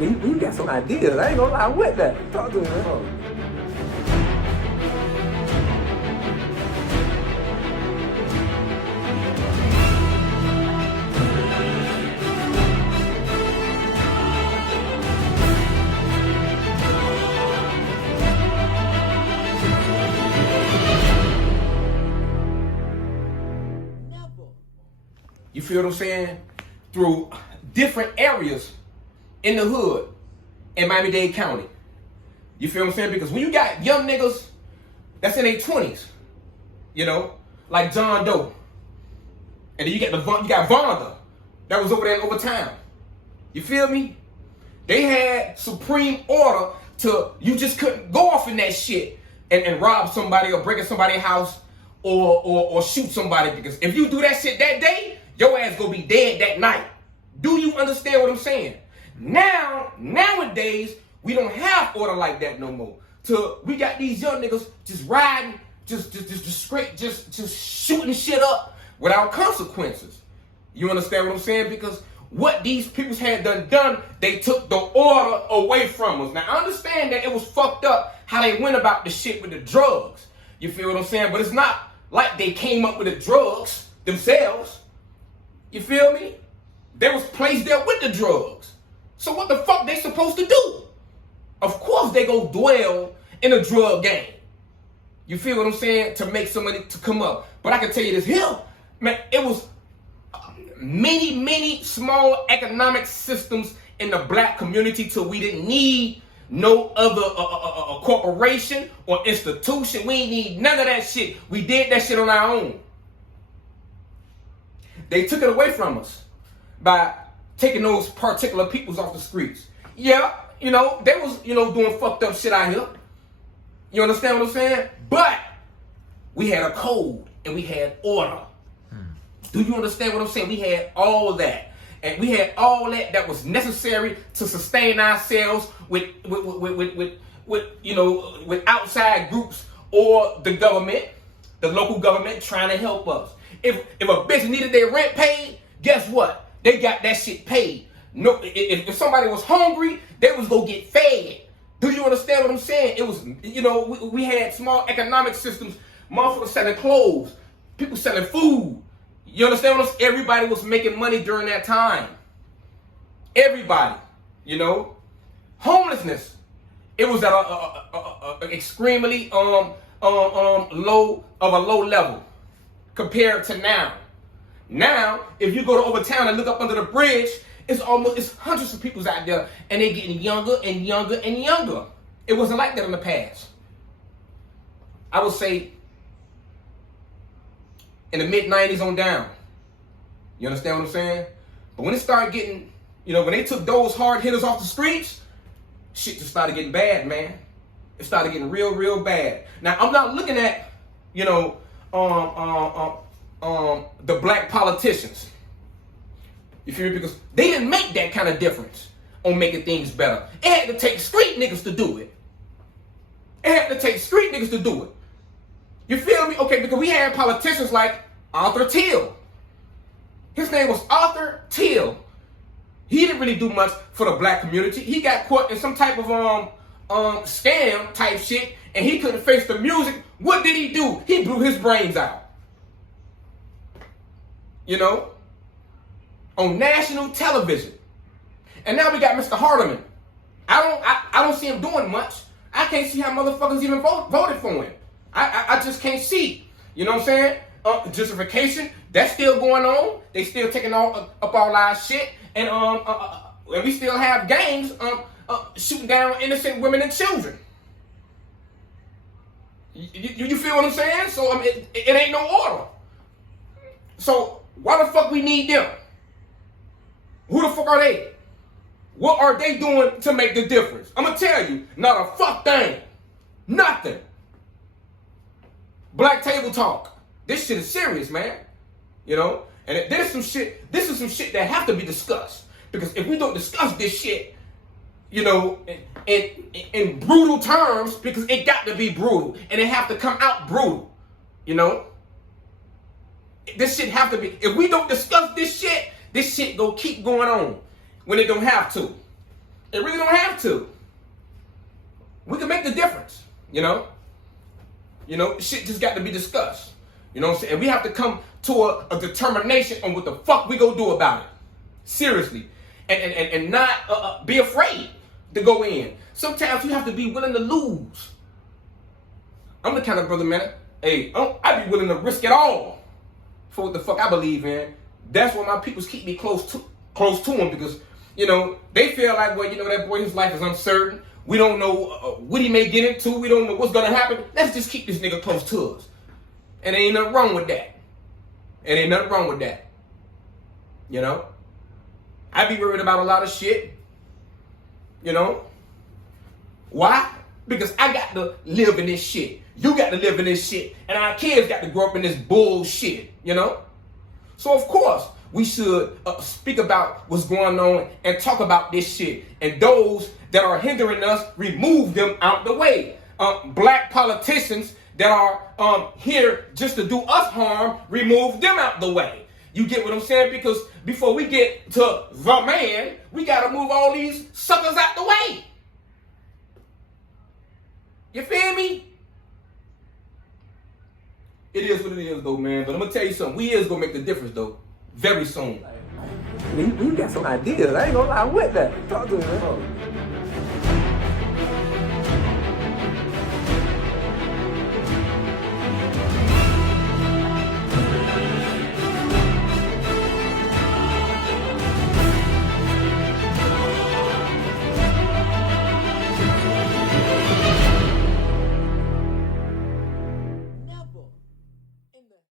You got some ideas. I ain't gonna lie with that. Talk to me, man. You feel what I'm saying? Through different areas in the hood in Miami-Dade County. You feel what I'm saying? Because when you got young niggas that's in their 20s, you know, like John Doe, and then you got Vonda that was over there in Overtown. You feel me? They had supreme order to, you just couldn't go off in that shit and rob somebody or break in somebody's house or shoot somebody, because if you do that shit that day, your ass gonna be dead that night. Do you understand what I'm saying? Nowadays, we don't have order like that no more. We got these young niggas just riding, just straight, just shooting shit up without consequences. You understand what I'm saying? Because what these people had done, they took the order away from us. Now, I understand that it was fucked up how they went about the shit with the drugs. You feel what I'm saying? But it's not like they came up with the drugs themselves. You feel me? They was placed there with the drugs. So what the fuck they supposed to do? Of course they go dwell in a drug game. You feel what I'm saying? To make some money to come up. But I can tell you this here, man, it was many small economic systems in the black community till we didn't need no other corporation or institution. We ain't need none of that shit. We did that shit on our own. They took it away from us by taking those particular peoples off the streets. Yeah, you know, they was, you know, doing fucked up shit out here. You understand what I'm saying? But we had a code and we had order. Do you understand what I'm saying? We had all of that. And we had all that was necessary to sustain ourselves with outside groups or the government, the local government trying to help us. If a bitch needed their rent paid, guess what? They got that shit paid. No, if somebody was hungry, they was gonna get fed. Do you understand what I'm saying? It was, you know, we had small economic systems. Motherfuckers selling clothes, people selling food. You understand what I'm saying? Everybody was making money during that time. Everybody, you know. Homelessness, it was at a extremely low level compared to now. Now, if you go to Overtown and look up under the bridge, it's hundreds of people out there, and they're getting younger and younger and younger. It wasn't like that in the past. I would say in the mid-90s on down. You understand what I'm saying? But when it started getting, you know, when they took those hard hitters off the streets, shit just started getting bad, man. It started getting real bad. Now, I'm not looking at, you know, the black politicians. You feel me? Because they didn't make that kind of difference on making things better. It had to take street niggas to do it. It had to take street niggas to do it. You feel me? Okay, because we had politicians like Arthur Till. His name was Arthur Till. He didn't really do much for the black community. He got caught in some type of scam type shit, and he couldn't face the music. What did he do? He blew his brains out. You know? On national television. And now we got Mr. Hardeman. I don't see him doing much. I can't see how motherfuckers even voted for him. I just can't see. You know what I'm saying? Gentrification, that's still going on. They still taking up all our shit. And we still have gangs shooting down innocent women and children. You feel what I'm saying? So it ain't no order. So why the fuck we need them? Who the fuck are they? What are they doing to make the difference? I'm gonna tell you, not a fuck thing. Nothing. Black Table Talk. This shit is serious, man. You know? And this is some shit that have to be discussed. Because if we don't discuss this shit, you know, in brutal terms, because it got to be brutal. And it have to come out brutal. You know? This shit have to be, if we don't discuss this shit go keep going on when it don't have to. It really don't have to. We can make the difference, you know? You know, shit just got to be discussed. You know what I'm saying? And we have to come to a determination on what the fuck we gonna do about it. Seriously. And not be afraid to go in. Sometimes you have to be willing to lose. I'm the kind of brother, man, hey, I be willing to risk it all for what the fuck I believe in. That's why my peoples keep me close to them, because, you know, they feel like, well, you know, that boy, his life is uncertain. We don't know what he may get into. We don't know what's going to happen. Let's just keep this nigga close to us. And there ain't nothing wrong with that. And ain't nothing wrong with that. You know? I be worried about a lot of shit. You know? Why? Because I got to live in this shit. You got to live in this shit. And our kids got to grow up in this bullshit. You know? So, of course, we should speak about what's going on and talk about this shit. And those that are hindering us, remove them out the way. Black politicians that are here just to do us harm, remove them out the way. You get what I'm saying? Because before we get to the man, we got to move all these suckers out the way. You feel me? It is what it is, though, man. But I'm going to tell you something. We is going to make the difference, though. Very soon. We got some ideas. I ain't gonna lie with that. Talk to me, man.